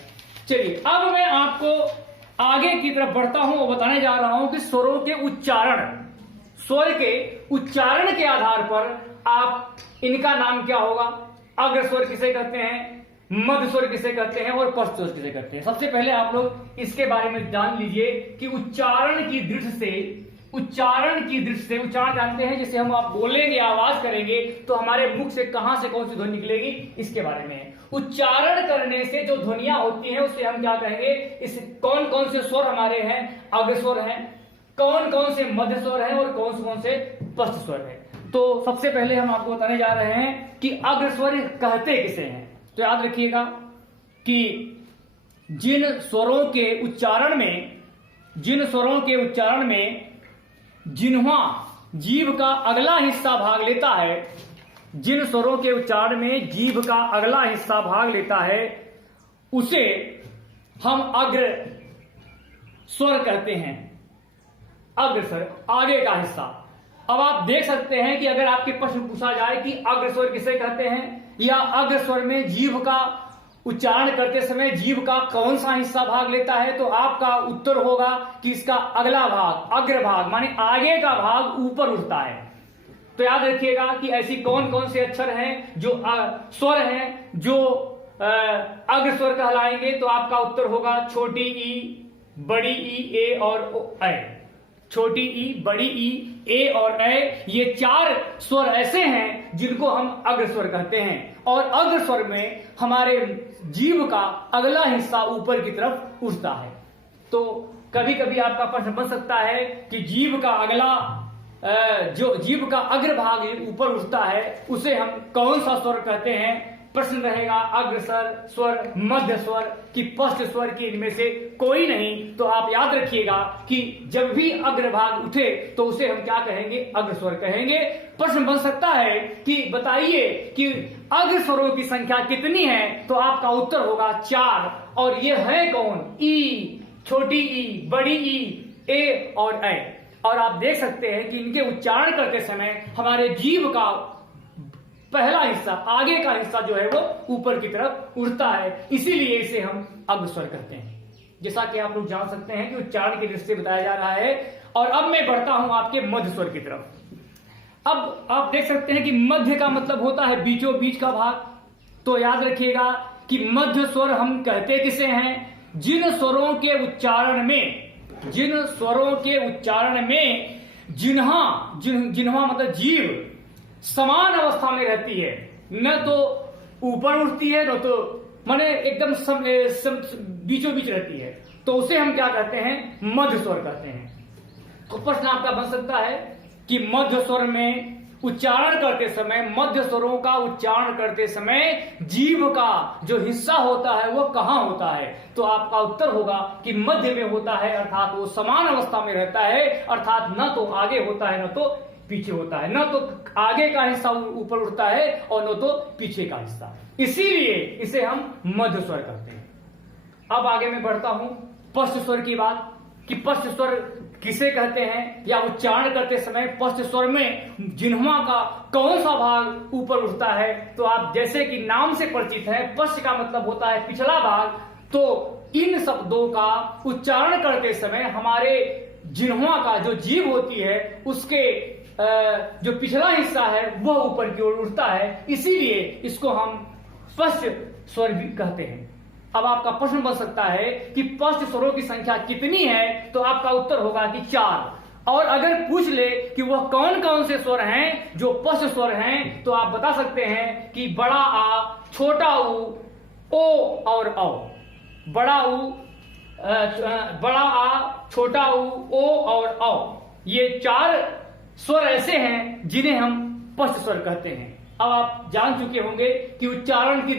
चलिए, अब मैं आपको आगे की तरफ बढ़ता हूं और बताने जा रहा हूं कि स्वरों के उच्चारण, स्वर के उच्चारण के आधार पर आप इनका नाम क्या होगा। अग्र स्वर किसे कहते हैं, मध्य स्वर किसे कहते हैं और पश्च स्वर किसे कहते हैं। सबसे पहले आप लोग इसके बारे में जान लीजिए कि उच्चारण की दृष्टि से उच्चारण जानते हैं। जैसे हम आप बोलेंगे, आवाज करेंगे तो हमारे मुख से कहां से कौन सी ध्वनि निकलेगी, इसके बारे में। उच्चारण करने से जो ध्वनियां होती हैं उसे हम क्या कहेंगे, इस कौन कौन से स्वर हमारे हैं, अग्र स्वर हैं, कौन कौन से मध्य स्वर है और कौन से पश्च स्वर है। तो सबसे पहले हम आपको बताने जा रहे हैं कि अग्रस्वर कहते किसे हैं। तो याद रखिएगा कि जिन स्वरों के उच्चारण में जिन्ह्वा जीभ का अगला हिस्सा भाग लेता है, जिन स्वरों के उच्चारण में जीभ का अगला हिस्सा भाग लेता है उसे हम अग्र स्वर कहते हैं। अग्रस्वर आगे का हिस्सा। अब आप देख सकते हैं कि अगर आपके प्रश्न पूछा जाए कि अग्रस्वर किसे कहते हैं या अग्रस्वर में जीभ का उच्चारण करते समय जीभ का कौन सा हिस्सा भाग लेता है, तो आपका उत्तर होगा कि इसका अगला भाग, अग्रभाग माने आगे का भाग ऊपर उठता है। तो याद रखिएगा कि ऐसी कौन कौन से अक्षर हैं जो स्वर हैं जो अग्रस्वर कहलाएंगे। तो आपका उत्तर होगा छोटी ई, बड़ी ई, ए और ए। छोटी ई, बड़ी ई, ए और ए, ये 4 स्वर ऐसे हैं जिनको हम अग्रस्वर कहते हैं। और अग्रस्वर में हमारे जीभ का अगला हिस्सा ऊपर की तरफ उठता है। तो कभी कभी आपका प्रश्न बन सकता है कि जीभ का अगला जो जीभ का अग्रभाग ऊपर उठता है उसे हम कौन सा स्वर कहते हैं। प्रश्न रहेगा अग्रस्वर स्वर, मध्य स्वर कि पश्च स्वर की इनमें से कोई नहीं। तो आप याद रखिएगा कि जब भी अग्रभाग उठे तो उसे हम क्या कहेंगे, अग्रस्वर कहेंगे। प्रश्न बन सकता है कि बताइए कि अग्रस्वरों की संख्या कितनी है, तो आपका उत्तर होगा 4। और ये है कौन, ई, छोटी ई, बड़ी ई, ए और ए। और आप देख सकते हैं कि इनके उच्चारण करते समय हमारे जीभ का पहला हिस्सा, आगे का हिस्सा जो है वो ऊपर की तरफ उठता है, इसीलिए इसे हम अग्रस्वर कहते हैं। जैसा कि आप लोग जान सकते हैं कि उच्चारण की दृष्टि से बताया जा रहा है। और अब मैं बढ़ता हूं आपके मध्य स्वर की तरफ। अब आप देख सकते हैं कि मध्य का मतलब होता है बीचों बीच का भाग। तो याद रखिएगा कि मध्य स्वर हम कहते किसे हैं, जिन स्वरों के उच्चारण में जिन्ह्वा मतलब जीभ समान अवस्था में रहती है, न तो ऊपर उठती है न तो माने एकदम बीचों बीच रहती है, तो उसे हम क्या कहते हैं, मध्य स्वर कहते हैं। तो प्रश्न आपका बन सकता है कि मध्य स्वर में उच्चारण करते समय, मध्य स्वरों का उच्चारण करते समय जीभ का जो हिस्सा होता है वो कहां होता है। तो आपका उत्तर होगा कि मध्य में होता है, अर्थात वो समान अवस्था में रहता है, अर्थात न तो आगे होता है न तो पीछे होता है, न तो आगे का हिस्सा ऊपर उठता है और न तो पीछे का हिस्सा, इसीलिए इसे हम मध्य स्वर कहते हैं। अब आगे मैं बढ़ता हूं पश्च स्वर की बात कि पश्च स्वर किसे कहते हैं या उच्चारण करते समय पश्च स्वर में जिन्ह्वा का कौन सा भाग ऊपर उठता है। तो आप जैसे कि नाम से परिचित है, पश्च का मतलब होता है पिछला भाग। तो इन शब्दों का उच्चारण करते समय हमारे जिन्ह्वा का जो जीभ होती है उसके जो पिछला हिस्सा है वह ऊपर की ओर उठता है, इसीलिए इसको हम पश्च स्वर भी कहते हैं। अब आपका प्रश्न बन सकता है कि पश्च स्वरों की संख्या कितनी है, तो आपका उत्तर होगा कि 4। और अगर पूछ ले कि वह कौन कौन से स्वर हैं जो पश्च स्वर हैं, तो आप बता सकते हैं कि बड़ा आ, छोटा ऊ, ओ और औ। बड़ा आ, छोटा ऊ, ओ और औ, ये 4 स्वर ऐसे हैं जिन्हें हम पश्च स्वर कहते हैं। अब आप जान चुके होंगे कि उच्चारण की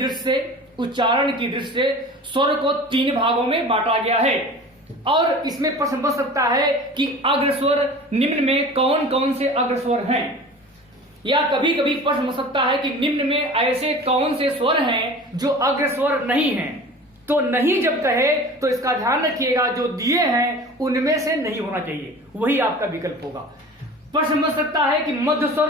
दृष्टि से स्वर को 3 भागों में बांटा गया है। और इसमें प्रश्न बन सकता है कि अग्रस्वर निम्न में कौन कौन से अग्रस्वर हैं, या कभी कभी प्रश्न हो सकता है कि निम्न में ऐसे कौन से स्वर हैं जो अग्रस्वर नहीं हैं। तो नहीं जब कहे तो इसका ध्यान रखिएगा, जो दिए हैं उनमें से नहीं होना चाहिए, वही आपका विकल्प होगा। प्रश्न बन सकता है कि मध्य स्वर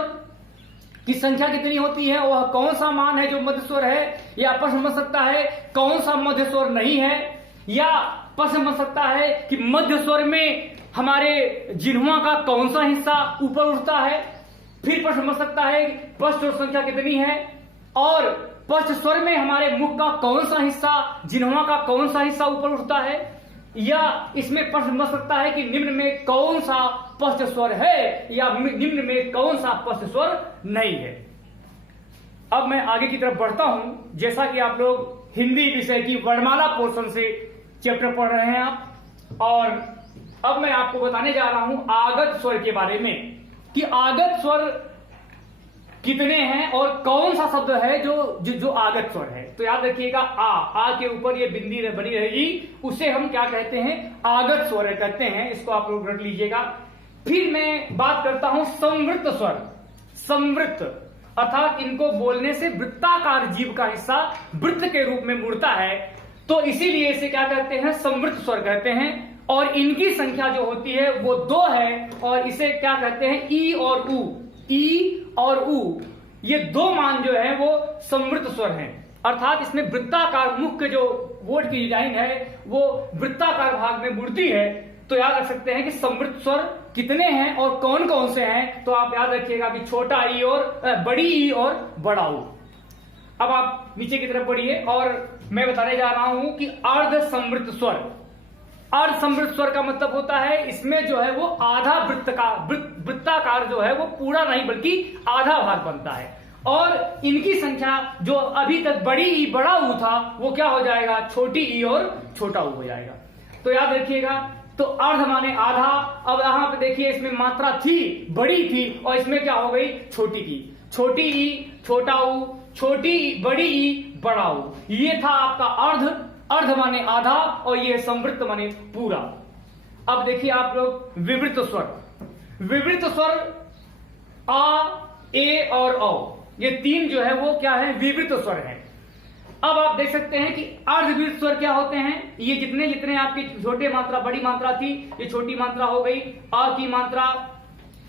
की संख्या कितनी होती है, वह कौन सा मान है जो मध्य स्वर है, या प्रश्न बन सकता है कौन सा मध्य स्वर नहीं है, या प्रश्न बन सकता है कि मध्य स्वर में हमारे जिन्ह्वा का कौन सा हिस्सा ऊपर उठता है। फिर प्रश्न बन सकता है पश्च स्वर संख्या कितनी है, और पश्च स्वर में हमारे मुख का कौन सा हिस्सा, जिन्ह्वा का कौन सा हिस्सा ऊपर उठता है, या इसमें प्रश्न बन सकता है कि निम्न में कौन सा पश्च स्वर है या निम्न में कौन सा पश्च स्वर नहीं है। अब मैं आगे की तरफ बढ़ता हूं। जैसा कि आप लोग हिंदी विषय की वर्णमाला पोर्शन से चैप्टर पढ़ रहे हैं आप, और अब मैं आपको बताने जा रहा हूं आगत स्वर के बारे में कि आगत स्वर कितने हैं और कौन सा शब्द है जो आगत स्वर है। तो याद रखिएगा, आ के ऊपर ये बिंदी बनी रहेगी, उसे हम क्या कहते हैं, आगत स्वर कहते हैं। इसको आप लोग रख लीजिएगा। फिर मैं बात करता हूं संवृत्त स्वर। संवृत्त अर्थात इनको बोलने से वृत्ताकार जीव का हिस्सा वृत्त के रूप में मुड़ता है, तो इसीलिए इसे क्या कहते हैं, संवृत्त स्वर कहते हैं। और इनकी संख्या जो होती है वो 2 है, और इसे क्या कहते हैं, ई और ऊ। ई और ऊ ये 2 मान जो है वो संवृत्त स्वर हैं। अर्थात इसमें वृत्ताकार मुख्य जो वोट की डिजाइन है वो वृत्ताकार भाग में मुड़ती है। तो याद रख सकते हैं कि संवृत्त स्वर कितने हैं और कौन कौन से हैं। तो आप याद रखिएगा कि छोटा ई और बड़ी ई और बड़ा ऊ। अब आप नीचे की तरफ बढ़िए और मैं बताने जा रहा हूं कि अर्ध संवृत्त स्वर। अर्ध संवृत्त स्वर का मतलब होता है इसमें जो है वो आधा वृत्ताकार जो है वो पूरा नहीं बल्कि आधा भाग बनता है, और इनकी संख्या जो अभी तक बड़ी ई बड़ा ऊ था वो क्या हो जाएगा, छोटी ई और छोटा ऊ हो जाएगा। तो याद रखिएगा, तो अर्ध माने आधा। अब यहां पे देखिए इसमें मात्रा थी, बड़ी थी, और इसमें क्या हो गई, छोटी की। छोटी ई छोटा ऊ, छोटी ई बड़ी ई बड़ा ऊ। ये था आपका अर्ध। अर्ध माने आधा, और ये संवृत्त माने पूरा। अब देखिए आप लोग विवृत स्वर। विवृत स्वर आ, ए और औ, ये 3 जो है वो क्या है, विवृत स्वर है। अब आप देख सकते हैं कि अर्धविवृत स्वर क्या होते हैं। ये जितने जितने आपकी छोटे मात्रा बड़ी मात्रा थी, ये छोटी मात्रा हो गई। आ की मात्रा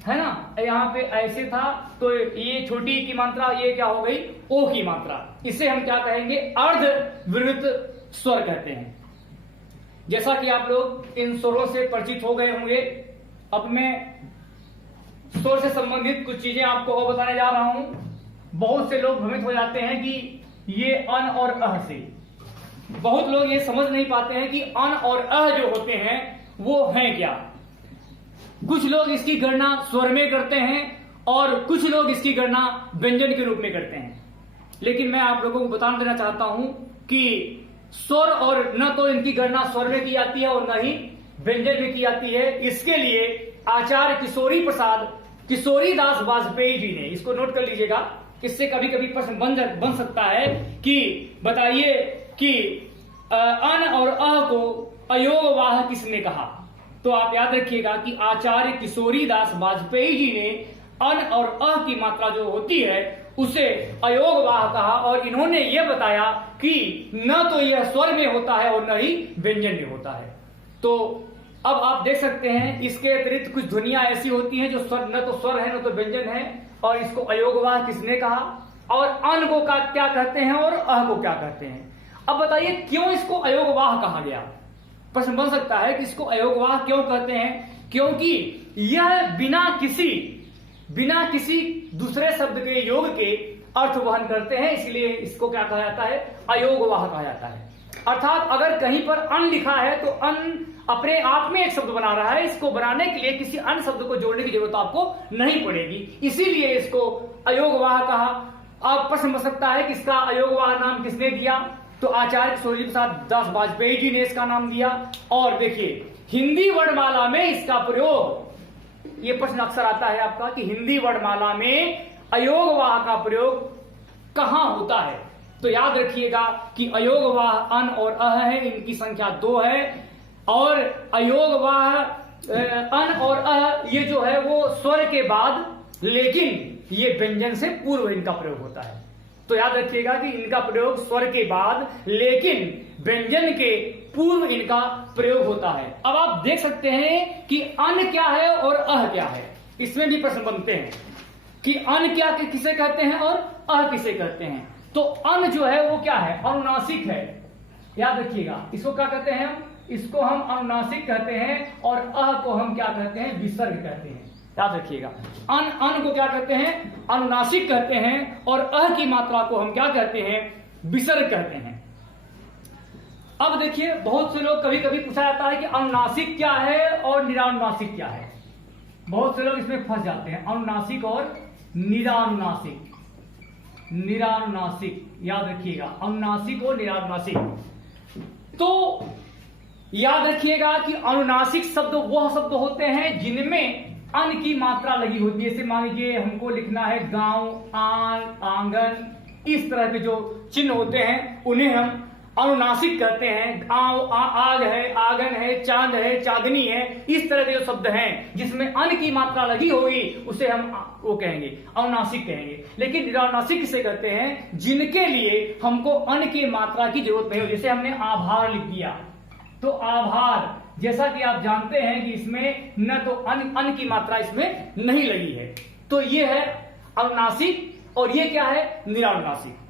है ना, यहाँ पे ऐसे था, तो ये छोटी की मात्रा ये क्या हो गई, ओ की मात्रा। इसे हम क्या कहेंगे, अर्धविवृत स्वर कहते हैं। जैसा कि आप लोग इन स्वरों से परिचित हो गए होंगे, अब मैं स्वर से संबंधित कुछ चीजें आपको और बताने जा रहा हूं। बहुत से लोग भ्रमित हो जाते हैं कि ये अन और अह से। बहुत लोग ये समझ नहीं पाते हैं कि अन और अह जो होते हैं वो हैं क्या। कुछ लोग इसकी गणना स्वर में करते हैं और कुछ लोग इसकी गणना व्यंजन के रूप में करते हैं। लेकिन मैं आप लोगों को बता देना चाहता हूं कि स्वर और न तो इनकी गणना स्वर में की जाती है और न ही व्यंजन में की जाती है। इसके लिए आचार्य किशोरीदास वाजपेयी जी ने, इसको नोट कर लीजिएगा, इससे कभी कभी प्रश्न बन सकता है कि बताइए कि अन और अह को अयोगवाह किसने कहा। तो आप याद रखिएगा कि आचार्य किशोरीदास वाजपेयी जी ने अन और अह की मात्रा जो होती है उसे अयोगवाह कहा, और इन्होंने यह बताया कि न तो यह स्वर में होता है और न ही व्यंजन में होता है। तो अब आप देख सकते हैं इसके अतिरिक्त कुछ ध्वनियां ऐसी होती हैं जो स्वर न तो स्वर है न तो व्यंजन है, और इसको अयोगवाह किसने कहा, और अन को क्या कहते हैं और अह को क्या कहते हैं। अब बताइए क्यों इसको अयोगवाह कहा गया। प्रश्न बन सकता है कि इसको अयोगवाह क्यों कहते हैं, क्योंकि यह बिना किसी दूसरे शब्द के योग के अर्थ वहन करते हैं, इसलिए इसको क्या कहा जाता है, अयोगवाह कहा जाता है। अर्थात अगर कहीं पर अन लिखा है तो अन अपने आप में एक शब्द बना रहा है, इसको बनाने के लिए किसी अन्य शब्द को जोड़ने की जरूरत आपको नहीं पड़ेगी, इसीलिए इसको अयोगवाह कहा। अब प्रश्न बन सकता है कि इसका अयोगवाह नाम किसने दिया, तो आचार्य किशोरीदास वाजपेयी जी ने इसका नाम दिया। और देखिए हिंदी वर्णमाला में इसका प्रयोग, ये प्रश्न अक्सर आता है आपका कि हिंदी वर्णमाला में अयोगवाह का प्रयोग कहां होता है। तो याद रखिएगा कि अयोगवाह अन और अह है, इनकी संख्या 2 है, और अयोगवाह अन और अह ये जो है वो स्वर के बाद, लेकिन ये व्यंजन से पूर्व इनका प्रयोग होता है। तो याद रखिएगा कि इनका प्रयोग स्वर के बाद लेकिन व्यंजन के पूर्व इनका प्रयोग होता है। अब आप देख सकते हैं कि अन क्या है और अह क्या है, इसमें भी प्रश्न बनते हैं कि अन क्या किसे कहते हैं और अह किसे कहते हैं। तो अन जो है वो क्या है, अनुनासिक है। याद रखिएगा, इसको क्या कहते हैं हम, इसको हम अनुनासिक कहते हैं, और अह को हम क्या कहते हैं, विसर्ग कहते हैं। याद रखिएगा, अन को क्या कहते हैं, अनुनासिक कहते हैं, और अह की मात्रा को हम क्या कहते हैं, विसर्ग कहते हैं। अब देखिए बहुत से लोग, कभी कभी पूछा जाता है कि अनुनासिक क्या है और निरानुनासिक क्या है। बहुत से लोग इसमें फंस जाते हैं, अनुनासिक और निरानुनासिक। निरानुनासिक याद रखिएगा, अनुनासिक और निरानुनासिक। तो याद रखिएगा कि अनुनासिक शब्द वह शब्द होते हैं जिनमें अन की मात्रा लगी होती है। जैसे मान लीजिए हमको लिखना है गांव, आन, आंगन, इस तरह के जो चिन्ह होते हैं उन्हें हम अनुनासिक कहते हैं। आग है, आंगन है, चांद है, चांदनी है, इस तरह के जो शब्द हैं जिसमें अन की मात्रा लगी होगी उसे हम वो कहेंगे, अनुनासिक कहेंगे। लेकिन निरानुनासिक किसे कहते हैं? जिनके लिए हमको अन की मात्रा की जरूरत नहीं हो। जैसे हमने आभार लिख दिया, तो आभार जैसा कि आप जानते हैं कि इसमें न तो अन की मात्रा इसमें नहीं लगी है, तो ये है अनुनासिक और ये क्या है? निरानुनासिक।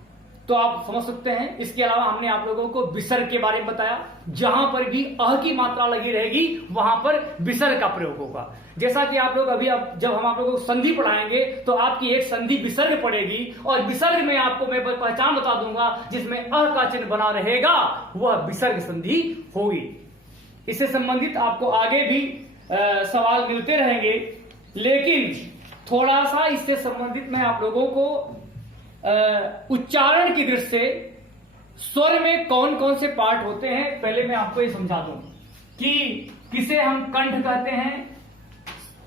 तो आप समझ सकते हैं। इसके अलावा हमने आप लोगों को विसर्ग के बारे में बताया, जहां पर भी अ की मात्रा लगी रहेगी वहां पर विसर्ग का प्रयोग होगा। जैसा कि आप लोग अभी जब हम आप लोगों को संधि पढ़ाएंगे तो आपकी एक संधि विसर्ग पड़ेगी, और विसर्ग में आपको मैं पहचान बता दूंगा जिसमें अ का चिन्ह बना रहेगा, वह विसर्ग संधि होगी। इससे संबंधित आपको आगे भी सवाल मिलते रहेंगे, लेकिन थोड़ा सा इससे संबंधित मैं आप लोगों को उच्चारण की दृष्टि से स्वर में कौन कौन से पार्ट होते हैं पहले मैं आपको ये समझा दूं कि किसे हम कंठ कहते हैं।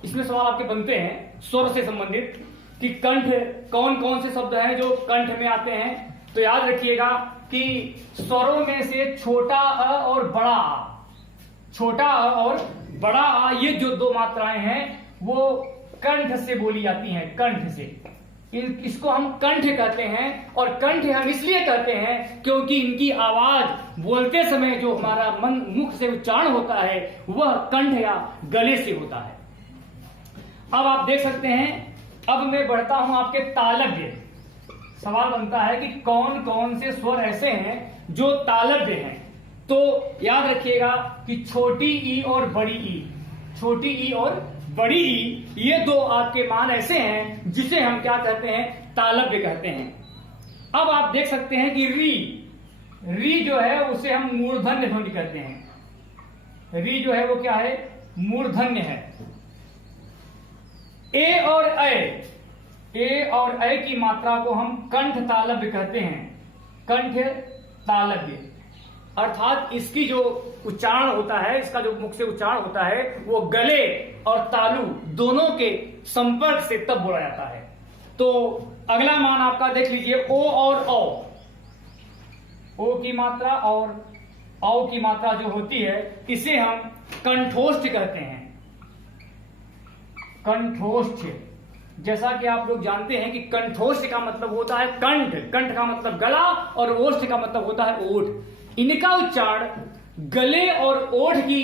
इसमें सवाल आपके बनते हैं स्वर से संबंधित कि कंठ, कौन कौन से शब्द हैं जो कंठ में आते हैं। तो याद रखिएगा कि स्वरों में से छोटा अ और बड़ा आ, छोटा अ और बड़ा आ, ये जो दो मात्राएं हैं वो कंठ से बोली जाती हैं, कंठ से। इसको हम कंठ कहते हैं, और कंठ हम इसलिए कहते हैं क्योंकि इनकी आवाज बोलते समय जो हमारा मुख से उच्चारण होता है वह कंठ या गले से होता है। अब आप देख सकते हैं, अब मैं बढ़ता हूं आपके तालव्य। सवाल बनता है कि कौन कौन से स्वर ऐसे हैं जो तालव्य हैं। तो याद रखिएगा कि छोटी ई और बड़ी ई, छोटी ई और बड़ी ई, ये दो आपके मान ऐसे हैं जिसे हम क्या कहते हैं? तालव्य कहते हैं। अब आप देख सकते हैं कि री जो है उसे हम मूर्धन्य ध्वनि कहते हैं। री जो है वो क्या है? मूर्धन्य है। ए और ऐ की मात्रा को हम कंठ तालव्य कहते हैं, कंठ तालव्य। अर्थात इसकी जो उच्चारण होता है, इसका जो मुख से उच्चारण होता है वो गले और तालु दोनों के संपर्क से तब बोला जाता है। तो अगला मान आपका देख लीजिए, ओ और औ। ओ की मात्रा और औ की मात्रा जो होती है इसे हम कंठोष्ठ कहते हैं, कंठोष्ठ। जैसा कि आप लोग जानते हैं कि कंठोष्ठ का मतलब होता है कंठ, कंठ का मतलब गला और ओष्ठ का मतलब होता है ओठ। इनका उच्चारण गले और ओठ की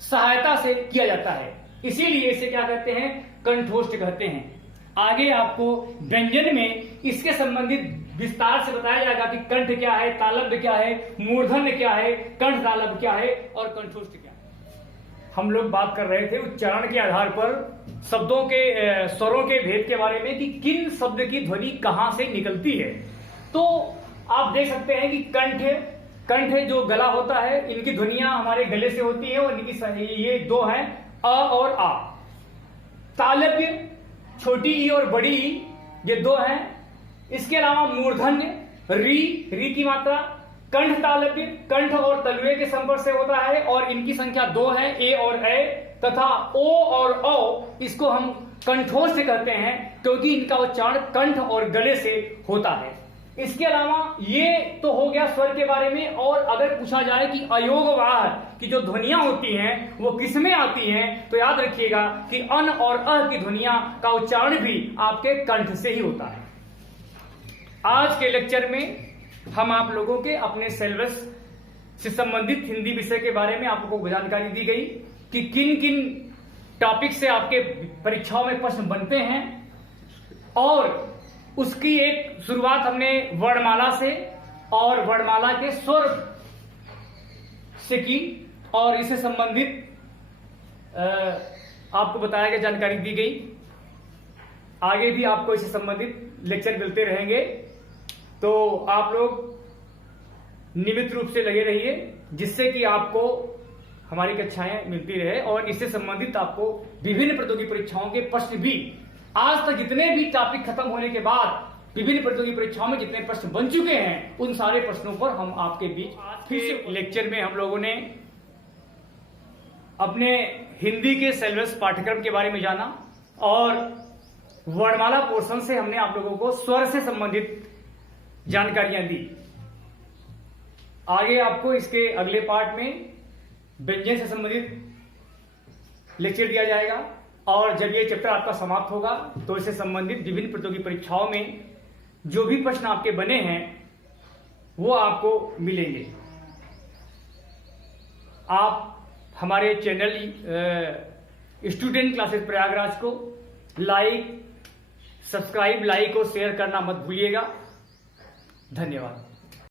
सहायता से किया जाता है, इसीलिए इसे क्या कहते हैं? कंठोष्ठ कहते हैं। आगे आपको व्यंजन में इसके संबंधित विस्तार से बताया जाएगा कि कंठ क्या है, तालव्य क्या है, मूर्धन्य क्या है, कंठ तालव्य क्या है और कंठोष्ठ क्या है। हम लोग बात कर रहे थे उच्चारण के आधार पर शब्दों के स्वरों के भेद के बारे में कि किन शब्द की ध्वनि कहां से निकलती है। तो आप देख सकते हैं कि कंठ जो गला होता है, इनकी ध्वनियां हमारे गले से होती है और इनकी ये दो हैं, अ और आ। तालव्य छोटी ई और बड़ी ई, ये दो हैं। इसके अलावा मूर्धन्य री की मात्रा कंठ तालव्य कंठ और तलवे के संपर्क से होता है और इनकी संख्या दो है, ए और ए, तथा ओ और औ इसको हम कंठोष्ठ कहते हैं क्योंकि इनका उच्चारण कंठ और गले से होता है। इसके अलावा ये तो हो गया स्वर के बारे में, और अगर पूछा जाए कि अयोगवाह की जो ध्वनियां होती हैं वो किसमें आती हैं, तो याद रखिएगा कि अन और अ की ध्वनियां का उच्चारण भी आपके कंठ से ही होता है। आज के लेक्चर में हम आप लोगों के अपने सिलेबस से संबंधित हिंदी विषय के बारे में आप लोगों को जानकारी दी गई कि किन किन टॉपिक से आपके परीक्षाओं में प्रश्न बनते हैं, और उसकी एक शुरुआत हमने वर्णमाला से और वर्णमाला के स्वर से की, और इससे संबंधित आपको बताया गया, जानकारी दी गई। आगे भी आपको इससे संबंधित लेक्चर मिलते रहेंगे, तो आप लोग नियमित रूप से लगे रहिए जिससे कि आपको हमारी कक्षाएं मिलती रहे और इससे संबंधित आपको विभिन्न प्रतियोगी परीक्षाओं के प्रश्न भी, आज तक जितने भी टॉपिक खत्म होने के बाद विभिन्न प्रतियोगी परीक्षाओं में जितने प्रश्न बन चुके हैं उन सारे प्रश्नों पर हम आपके बीच फिर लेक्चर में हम लोगों ने अपने हिंदी के सिलेबस पाठ्यक्रम के बारे में जाना और वर्णमाला पोर्शन से हमने आप लोगों को स्वर से संबंधित जानकारियां दी। आगे आपको इसके अगले पार्ट में व्यंजन से संबंधित लेक्चर दिया जाएगा और जब ये चैप्टर आपका समाप्त होगा तो इससे संबंधित विभिन्न प्रतियोगी परीक्षाओं में जो भी प्रश्न आपके बने हैं वो आपको मिलेंगे। आप हमारे चैनल स्टूडेंट क्लासेस प्रयागराज को सब्सक्राइब, लाइक और शेयर करना मत भूलिएगा। धन्यवाद।